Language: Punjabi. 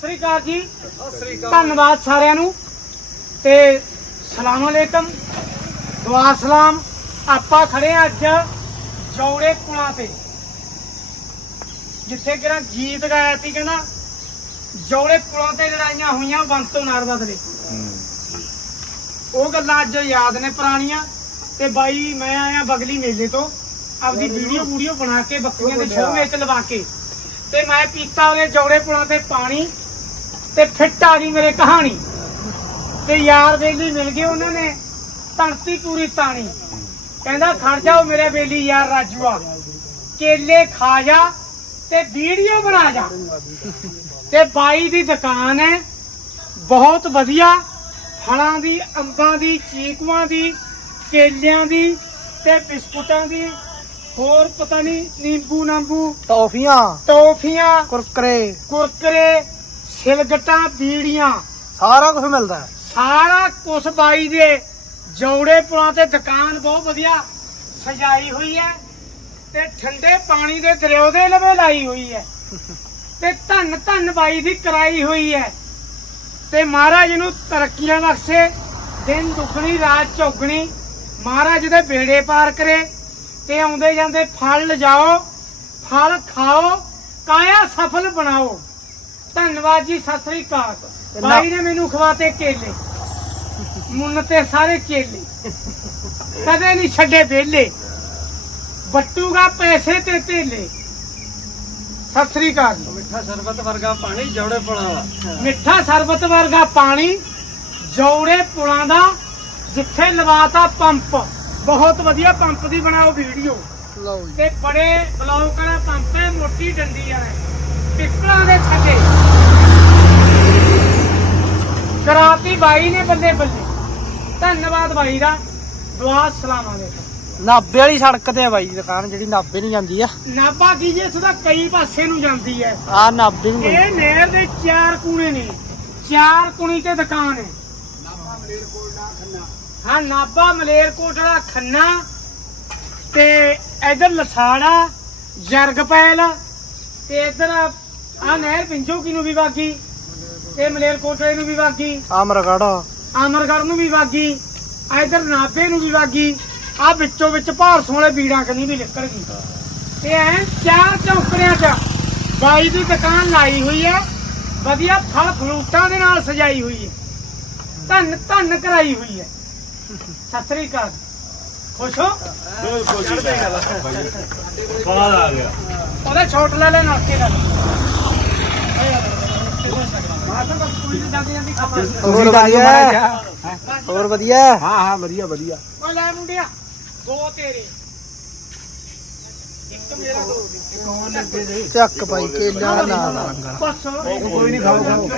ਸ੍ਰੀ ਅਕਾਲ ਜੀ। ਧੰਨਵਾਦ ਸਾਰਿਆਂ ਨੂੰ। ਤੇ ਸਲਾਮ ਅਲੈਕਮ। ਦੁਆ ਸਲਾਮ। ਆਪਾਂ ਖੜੇ ਹਾਂ ਅੱਜ ਜੌੜੇ ਕੁਲਾਂ ਤੇ। ਜਿੱਥੇ ਕਿਹੜਾ ਗੀਤ ਗਾਇਆ ਸੀ ਕਹਿੰਦਾ ਜੌੜੇ ਕੁਲਾਂ ਤੇ ਲੜਾਈਆਂ ਹੋਈਆਂ ਬੰਤੋ ਨਰਵਦ ਨੇ ਉਹ ਗੱਲਾਂ ਅੱਜ ਯਾਦ ਨੇ ਪੁਰਾਣੀਆਂ। ਤੇ ਬਾਈ ਮੈਂ ਆਇਆ ਬਗਲੀ ਮੇਲੇ ਤੋਂ। ਆਪਦੀ ਵੀਡੀਓ ਵੀਡੀਓ ਬਣਾ ਕੇ ਬੱਕਰੀਆਂ ਦੇ ਸ਼ੋਅ ਵਿੱਚ ਲਵਾ ਕੇ। ਤੇ ਮੈਂ ਪੀਤਾ ਉਹਦੇ ਜੌੜੇ ਪੁਲਾਂ ਤੇ ਪਾਣੀ। ਤੇ ਫਿੱਟ ਆ ਗਈ ਮੇਰੇ ਕਹਾਣੀ। ਤੇ ਯਾਰ ਬੇਲੀ ਮਿਲ ਗਏ ਉਹਨਾਂ ਨੇ ਧਰਤੀ ਪੂਰੀ ਤਾਣੀ। ਕਹਿੰਦਾ ਖੜ ਜਾਓ ਮੇਰੇ ਬੇਲੀ ਯਾਰ ਰਾਜੂਆ ਕੇਲੇ ਖਾ ਜਾ ਤੇ ਵੀਡੀਓ ਬਣਾ ਜਾ। ਤੇ ਬਾਈ ਦੀ ਦੁਕਾਨ ਹੈ ਬਹੁਤ ਵਧੀਆ। ਫਲਾਂ ਦੀ ਅੰਬਾਂ ਦੀ ਚੀਕੂਆਂ ਦੀ ਕੇਲਿਆਂ ਦੀ ਤੇ ਬਿਸਕੁਟਾਂ ਦੀ ਹੋਰ ਪਤਾ ਨਹੀਂ ਨਿੰਬੂ ਨਾਂਬੂ ਟੌਫੀਆਂ। ਟੋਫੀਆਂ ਕੁਰਕਰੇ। ਕੁਰਕਰੇ ਸਿਲਗਟਾਂ ਬੀੜੀਆਂ। ਸਾਰਾ ਕੁਝ ਮਿਲਦਾ ਹੈ। ਸਾਰਾ ਕੁਛ ਬਾਈ ਦੇ। ਜੌੜੇ ਪੁਲਾਂ ਤੇ ਦੁਕਾਨ ਬਹੁਤ ਵਧੀਆ ਸਜਾਈ ਹੋਈ ਹੈ ਤੇ ਠੰਡੇ ਪਾਣੀ ਦੇ ਦਰਿਓ ਦੇ ਲਵੇ ਲਾਈ ਹੋਈ ਹੈ ਤੇ ਧੰਨ ਧੰਨ ਬਾਈ ਦੀ ਕਰਾਈ ਹੋਈ ਹੈ ਤੇ ਮਹਾਰਾਜ ਨੂੰ ਤਰੱਕੀਆਂ ਬਖਸ਼ੇ ਦਿਨ ਦੁੱਗਣੀ ਰਾਤ ਚੌਗਣੀ ਮਹਾਰਾਜ ਦੇ ਬੇੜੇ ਪਾਰ ਕਰੇ ਤੇ ਆਉਂਦੇ ਜਾਂਦੇ ਫਲ ਲਿਜਾਓ ਫਲ ਖਾਓ ਕਾਇਆ ਸਫਲ ਬਣਾਓ। ਧੰਨਵਾਦ ਜੀ ਸਤਿ ਸ੍ਰੀ ਅਕਾਲ। ਬਾਈ ਨੇ ਮੈਨੂੰ ਖਵਾਤੇ ਕੇਲੇ। ਮੁੰਨ ਤੇ ਸਾਰੇ ਕੇਲੇ। ਕਦੇ ਨਹੀਂ ਛੱਡੇ ਵਿਹਲੇ ਬੱਟੂਗਾ ਪੈਸੇ ਤੇ ਧੇਲੇ ਸਤਿ ਸ੍ਰੀ ਅਕਾਲ ਮਿੱਠਾ ਸ਼ਰਬਤ ਵਰਗਾ ਪਾਣੀ ਜੋੜੇ ਪੁਲਾਂ ਵਾਲਾ ਮਿੱਠਾ ਸਰਬਤ ਵਰਗਾ ਪਾਣੀ ਜੌੜੇ ਪੁਲਾਂ ਦਾ ਜਿੱਥੇ ਲਵਾਤਾ ਪੰਪ। ਬਹੁਤ ਵਧੀਆ ਪੰਪ ਦੀ ਬਣਾਓ ਵੀਡੀਓ। ਲਓ ਜੀ। ਤੇ ਬੜੇ ਬਲੌਕ ਵਾਲਾ ਪੰਪ ਹੈ ਮੋਟੀ ਡੰਡੀ ਵਾਲਾ ਪਿੱਪਲਾਂ ਦੇ ਥੱਲੇ। ਕਰਾਤੀ ਬਾਈ ਨੇ ਬੱਲੇ ਬੱਲੇ ਧੰਨਵਾਦ ਬਾਈ ਦਾ। ਦੁਆ ਸਲਾਮਾਂ ਦੇ। ਨਾਬੇ ਵਾਲੀ ਸੜਕ ਤੇ ਆ ਬਾਈ ਦੀ ਦੁਕਾਨ ਜਿਹੜੀ ਨਾਬੇ ਨੂੰ ਜਾਂਦੀ ਆ। ਨਾਭਾ ਕੀ ਜੇ ਇੱਥੋਂ ਦਾ ਕਈ ਪਾਸੇ ਨੂੰ ਜਾਂਦੀ ਹੈ ਆ ਨਾਬੇ ਨੂੰ ਇਹ ਨਹਿਰ ਦੇ ਚਾਰ ਕੂਣੇ ਨੇ। ਚਾਰ ਕੁਣੀ ਤੇ ਦੁਕਾਨ ਹੈ ਹਾਂ ਨਾਭਾ ਮਲੇਰਕੋਟਲਾ ਖੰਨਾ ਤੇ ਇਧਰ ਲਸਾੜਾ ਜਰਗਪੈਲ ਤੇ ਇਧਰ ਆ ਨਹਿਰ ਪਿੰਜੋਕੀ ਨੂੰ ਵੀ ਵਾਗੀ ਤੇ ਮਲੇਰਕੋਟਲੇ ਨੂੰ ਵੀ ਵਾਗੀ। ਆਮਰਗੜ ਆਮਰਗੜ ਨੂੰ ਵੀ ਵਾਗੀ। ਇਧਰ ਨਾਭੇ ਨੂੰ ਵੀ ਵਾਗੀ। ਆ ਵਿੱਚੋਂ ਵਿੱਚ ਭਾਰਸੋਂ ਵਾਲੇ ਬੀੜਾਂ ਕਨੀ ਵੀ ਨਿਕਲ ਗਈ। ਤੇ ਐ ਚਾਰ ਚੌਕੜਿਆਂ 'ਚ ਬਾਈ ਦੀ ਦੁਕਾਨ ਲਾਈ ਹੋਈ ਹੈ ਵਧੀਆ ਫਲ ਫਰੂਟਾਂ ਦੇ ਨਾਲ ਸਜਾਈ ਹੋਈ ਹੈ ਧੰਨ ਧੰਨ ਕਰਾਈ ਹੋਈ ਹੈ ਸਤਿ ਸ੍ਰੀ ਅਕਾਲ। ਖੁਸ਼ ਹੋ? ਸਵਾਦ ਆ ਗਿਆ ਉਹਦਾ ਛੋਟ ਲੈ ਲੈ ਨਾਕੇ ਦਾ ਮਾਤਾ ਹੋਰ ਵਧੀਆ। ਹੋਰ ਵਧੀਆ। ਹਾਂ ਹਾਂ ਵਧੀਆ ਵਧੀਆ। ਓ ਲੈ ਮੁੰਡਿਆ ਦੋ ਤੇਰੇ। ਇੱਕ ਮੇਰਾ ਦੋ। ਚੱਕ ਭਾਈ ਕੇਲਿਆਂ ਦਾ ਨਾਂ ਬਸ। ਕੋਈ ਨਹੀਂ ਖਾਓ ਖਾਓ।